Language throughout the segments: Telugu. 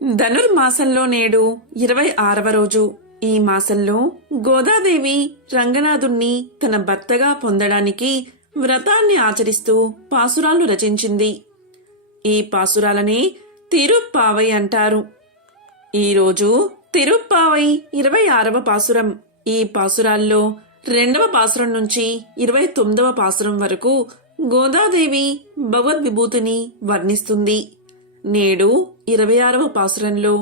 ధనుర్మాసంలో నేడు 26వ రోజు. ఈ మాసంలో గోదాదేవి రంగనాథుణ్ణి తన భర్తగా పొందడానికి వ్రతాన్ని ఆచరిస్తూ పాసురాలు రచించింది. ఈ పాసురాలనే తిరుప్పావై అంటారు. ఈరోజు తిరుప్పావై 26వ పాసురం. ఈ పాసురాల్లో 2వ పాసురం నుంచి 29వ పాసురం వరకు గోదాదేవి భగవద్విభూతిని వర్ణిస్తుంది. నేడు 26వ పాసురంలో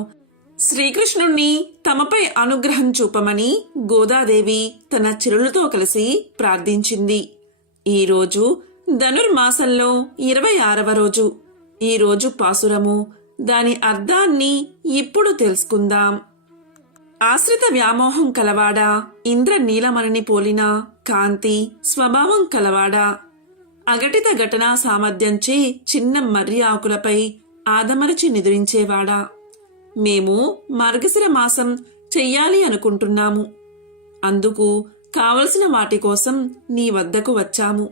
శ్రీకృష్ణుణ్ణి తమపై అనుగ్రహం చూపమని గోదాదేవి తన చెరులతో కలిసి ప్రార్థించింది. ఈరోజు ధనుర్మాసంలో 26వ రోజు. ఈరోజు పాసురము, దాని అర్థాన్ని ఇప్పుడు తెలుసుకుందాం. ఆశ్రిత వ్యామోహం కలవాడా, ఇంద్ర నీలమణిని పోలిన కాంతి స్వభావం కలవాడా, అఘటిత ఘటనా సామర్థ్యంచే చిన్న మర్రి ఆకులపై ఆదమరచి నిద్రించేవాడా, మేము మార్గశిర మాసం చెయ్యాలి అనుకుంటున్నాము. అందుకు కావలసిన వాటి కోసం నీ వద్దకు వచ్చాము.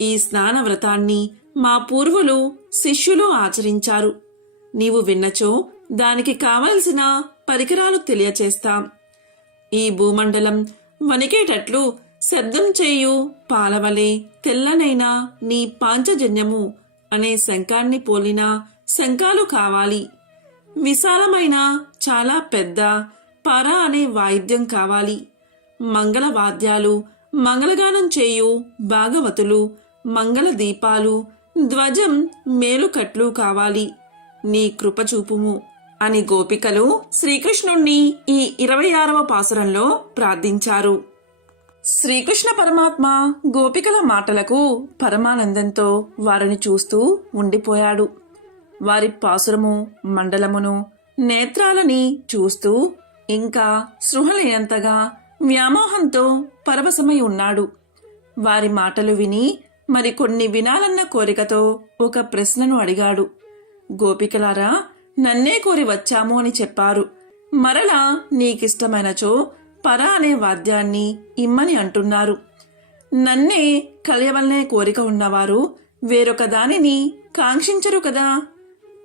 ఈ స్నాన వ్రతాన్ని మా పూర్వులు శిష్యులు ఆచరించారు. నీవు విన్నచో దానికి కావలసిన పరికరాలు తెలియచేస్తాం. ఈ భూమండలం వణికేటట్లు శబ్దం చేయు పాలవలే తెల్లనైన నీ పాంచజన్యము అనే శంఖాన్ని పోలిన శంఖాలు కావాలి. విశాలమైన చాలా పెద్ద పర అనే వాయిద్యం కావాలి. మంగళ వాద్యాలు, మంగళగానం చేయు భాగవతులు, మంగళ దీపాలు, ధ్వజం మేలుకట్లు కావాలి. నీ కృపచూపుము అని గోపికలు శ్రీకృష్ణుణ్ణి ఈ 26వ పాసురంలో ప్రార్థించారు. శ్రీకృష్ణ పరమాత్మ గోపికల మాటలకు పరమానందంతో వారిని చూస్తూ ఉండిపోయాడు. వారి పాసురము మండలమును నేత్రాలని చూస్తూ ఇంకా సృహలేనంతగా వ్యామోహంతో పరవశమై ఉన్నాడు. వారి మాటలు విని మరికొన్ని వినాలన్న కోరికతో ఒక ప్రశ్నను అడిగాడు. గోపికలారా, నన్నే కోరి వచ్చాము అని చెప్పారు. మరలా నీకిష్టమైనచో పర అనే వాద్యాన్ని ఇమ్మని అంటున్నారు. నన్నే కలియవలనే కోరిక ఉన్నవారు వేరొక దానిని కాంక్షించరు కదా.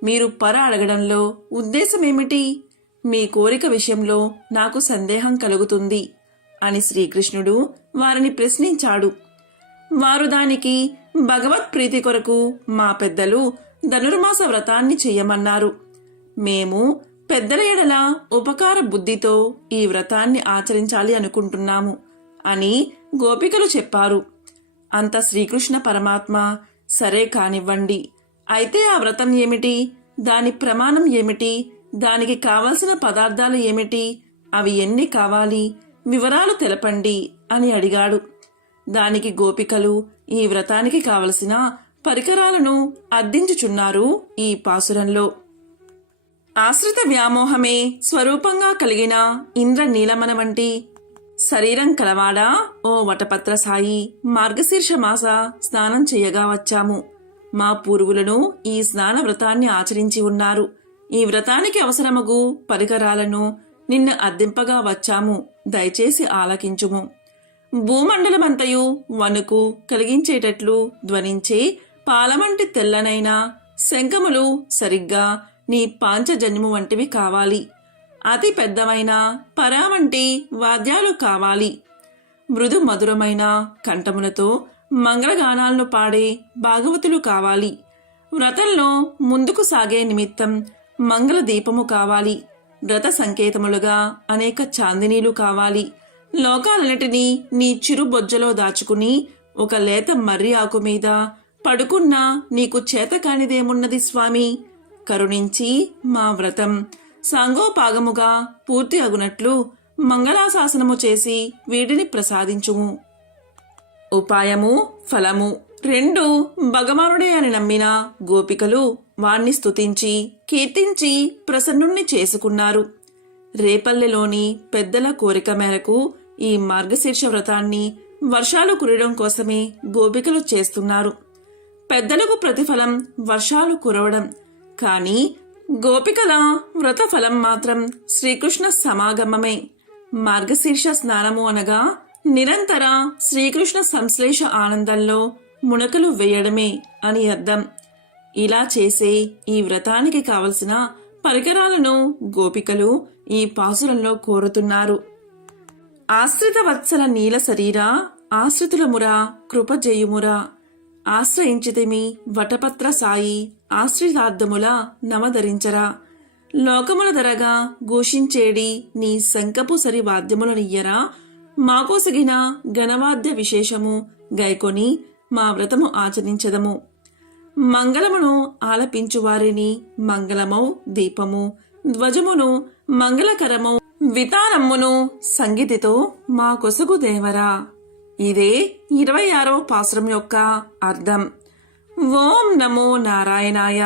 మీరు పర అడగడంలో ఉద్దేశమేమిటి? మీ కోరిక విషయంలో నాకు సందేహం కలుగుతుంది అని శ్రీకృష్ణుడు వారిని ప్రశ్నించాడు. వారు దానికి భగవత్ ప్రీతి కొరకు మా పెద్దలు ధనుర్మాస వ్రతాన్ని చెయ్యమన్నారు. మేము పెద్దల ఎడల ఉపకార బుద్ధితో ఈ వ్రతాన్ని ఆచరించాలి అనుకుంటున్నాము అని గోపికలు చెప్పారు. అంత శ్రీకృష్ణ పరమాత్మ, సరే కానివ్వండి. అయితే ఆ వ్రతం ఏమిటి? దాని ప్రమాణం ఏమిటి? దానికి కావలసిన పదార్థాలు ఏమిటి? అవి ఎన్ని కావాలి? వివరాలు తెలపండి అని అడిగాడు. దానికి గోపికలు ఈ వ్రతానికి కావలసిన పరికరాలను అర్థించుచున్నారు ఈ పాసురంలో. ఆశ్రిత వ్యామోహమే స్వరూపంగా కలిగిన ఇంద్ర నీలమణ వంటి శరీరం కలవాడా ఓ వటపత్ర సాయి, మార్గశీర్ష మాస స్నానం చెయ్యగా వచ్చాము. మా పూర్వులను ఈ స్నాన వ్రతాన్ని ఆచరించి ఉన్నారు. ఈ వ్రతానికి అవసరమగు పరికరాలను నిన్ను అర్థింపగా వచ్చాము. దయచేసి ఆలకించుము. భూమండలమంతయు వణుకు కలిగించేటట్లు ధ్వనించే పాలవంటి తెల్లనైన శంఖములు సరిగ్గా నీ పాంచజన్యము వంటివి కావాలి. అతి పెద్దమైన పరా వంటి వాద్యాలు కావాలి. మృదు మధురమైన కంఠములతో మంగళగానాలను పాడే భాగవతులు కావాలి. వ్రతంలో ముందుకు సాగే నిమిత్తం మంగళ దీపము కావాలి. వ్రత సంకేతములుగా అనేక చాందినీలు కావాలి. లోకాలన్నిటినీ నీ చిరు బొజ్జలో దాచుకుని ఒక లేత మర్రి ఆకు మీద పడుకున్నా నీకు చేత కానిదేమున్నది స్వామి? కరుణించి మా వ్రతం సాంగోపాగముగా పూర్తి అగునట్లు మంగళాశాసనము చేసి వీటిని ప్రసాదించుము. ఉపాయము ఫలము రెండు భగవానుడే అని నమ్మిన గోపికలు వాణ్ణి స్తుతించి కీర్తించి ప్రసన్నుణ్ణి చేసుకున్నారు. రేపల్లెలోని పెద్దల కోరిక మేరకు ఈ మార్గశీర్ష వ్రతాన్ని వర్షాలు కురవడం కోసమే గోపికలు చేస్తున్నారు. పెద్దలకు ప్రతిఫలం వర్షాలు కురవడం, కానీ గోపికల వ్రత ఫలం మాత్రం శ్రీకృష్ణ సమాగమమే. మార్గశీర్ష స్నానము అనగా నిరంతర శ్రీకృష్ణ సంశ్లేష ఆనందంలో మునకలు వేయడమే అని అర్థం. ఇలా చేసే ఈ వ్రతానికి కావలసిన పరికరాలను గోపికలు ఈ పాసురంలో కోరుతున్నారు. ఆశ్రిత వత్సల నీల శరీరా ఆశ్రితులమురా కృపజేయుమురా ఆశ్రయించితిమి వటపత్ర సాయి ఆశ్రితార్థముల నమధరించరా లోకముల ధరగా ఘోషించేడి నీ శంకపు సరి వాద్యములనియ్యరా మాకోసగిన ఘనవాద్య విశేషము గైకొని మా వ్రతము ఆచరించదము. మంగళమును ఆలపించువారిని మంగళమౌ దీపము ధ్వజమును మంగళకరము వితానమ్మును సంగీతితో మా కొసగు దేవరా. ఇదే 26వ పాసురం యొక్క అర్థం. ఓం నమో నారాయణాయ.